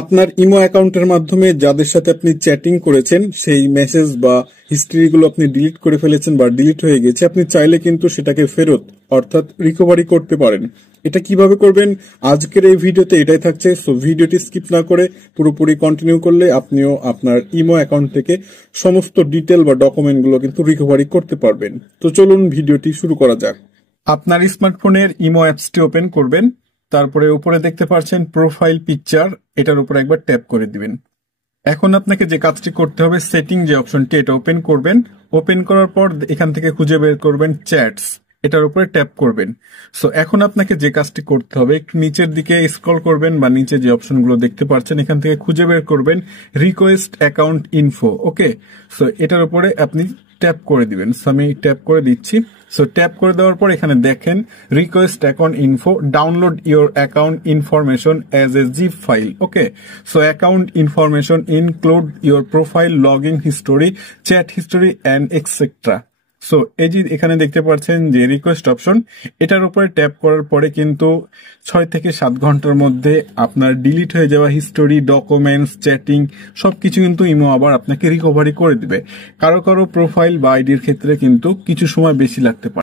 আপনার ইমো অ্যাকাউন্টের মাধ্যমে যাদের সাথে আপনি চ্যাটিং করেছেন সেই মেসেজ বা হিস্ট্রিগুলো আপনি ডিলিট করে ফেলেছেন বা ডিলিট হয়ে গেছে, আপনি চাইলে কিন্তু সেটাকে ফেরত অর্থাৎ রিকভারি করতে পারেন। এটা কিভাবে করবেন আজকের এই ভিডিওতে এটাই থাকছে। সো ভিডিওটি স্কিপ না করে পুরোপুরি কন্টিনিউ করলে আপনিও আপনার ইমো অ্যাকাউন্ট থেকে সমস্ত ডিটেল বা ডকুমেন্টগুলো কিন্তু রিকভারি করতে পারবেন। তো চলুন ভিডিওটি শুরু করা যাক। আপনার স্মার্টফোনের ইমো অ্যাপসটি ওপেন করবেন, তারপরে উপরে দেখতে পাচ্ছেন প্রোফাইল পিকচার, এটার উপর একবার ট্যাপ করে দিবেন। এখন আপনাকে যে কাজটি করতে হবে, সেটিং যে অপশনটি এটা ওপেন করবেন। ওপেন করার পর এখান থেকে খুঁজে বের করবেন চ্যাটস, এটার উপরে ট্যাপ করবেন। সো এখন আপনাকে যে কাজটি করতে হবে, একটু নিচের দিকে স্ক্রল করবেন বা নিচে যে অপশনগুলো দেখতে পাচ্ছেন এখান থেকে খুঁজে বের করবেন রিকোয়েস্ট অ্যাকাউন্ট ইনফো। ওকে, সো এটার উপরে আপনি ট্যাপ করে দিবেন। সো আমি ট্যাপ করে দিচ্ছি। সো ট্যাপ করে দেওয়ার পর এখানে দেখেন request account info, download your account information as a zip file. Okay, so account information include your profile, log in history, chat history and etcetera. So এই যে এখানে দেখতে পাচ্ছেন যে রিকোয়েস্ট অপশন, এটার উপরে ট্যাপ করার পরে কিন্তু 6 থেকে 7 ঘন্টার মধ্যে আপনার ডিলিট হয়ে যাওয়া হিস্টোরি, ডকুমেন্টস, চ্যাটিং সবকিছু কিন্তু ইমো আবার আপনাকে রিকভারি করে দিবে। কারো কারো প্রোফাইল বা আইডির ক্ষেত্রে কিন্তু কিছু সময় বেশি লাগতে পারে।